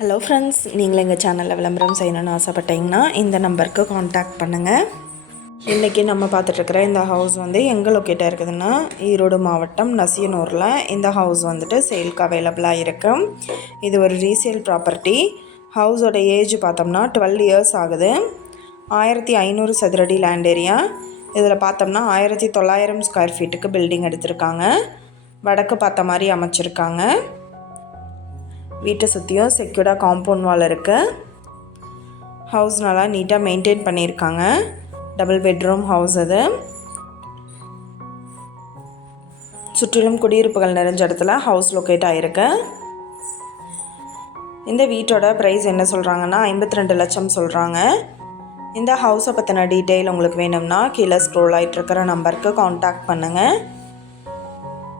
Hello friends நீங்கள் எங்கள் சேனலில் விளம்பரம் செய்யணும்னு ஆசைப்பட்டீங்கன்னா இந்த நம்பருக்கு காண்டாக்ட் பண்ணுங்கள் இன்றைக்கி நம்ம பார்த்துட்ருக்குற இந்த ஹவுஸ் வந்து எங்கே லொக்கேட்டாக இருக்குதுன்னா ஈரோடு மாவட்டம் நசியனூரில் இந்த ஹவுஸ் வந்துட்டு சேல்க்கு அவைலபிளாக இருக்குது இது ஒரு ரீசேல் ப்ராப்பர்ட்டி ஹவுஸோட ஏஜ் பார்த்தோம்னா டுவெல் இயர்ஸ் ஆகுது. ஆயிரத்தி ஐநூறு சதுரடி லேண்ட் ஏரியா இதில் பார்த்தோம்னா ஆயிரத்தி தொள்ளாயிரம் ஸ்கொயர் ஃபீட்டுக்கு பில்டிங் எடுத்திருக்காங்க. வடக்கு பார்த்த மாதிரி அமைச்சிருக்காங்க. வீட்டை சுற்றியும் செக்யூர்டாக காம்பவுண்ட் வால் இருக்குது ஹவுஸ் நல்லா நீட்டாக மெயின்டைன் பண்ணியிருக்காங்க. டபுள் பெட்ரூம் ஹவுஸ் அது. சுற்றிலும் குடியிருப்புகள் நிறைஞ்ச இடத்துல ஹவுஸ் லொக்கேட் ஆகிருக்கு இந்த வீட்டோட ப்ரைஸ் என்ன சொல்கிறாங்கன்னா ஐம்பத்தி ரெண்டு லட்சம் சொல்கிறாங்க இந்த ஹவுஸை பற்றின டீட்டெயில் உங்களுக்கு வேணும்னா கீழே ஸ்க்ரோல் ஆகிட்டு இருக்கிற நம்பருக்கு காண்டாக்ட் பண்ணுங்கள்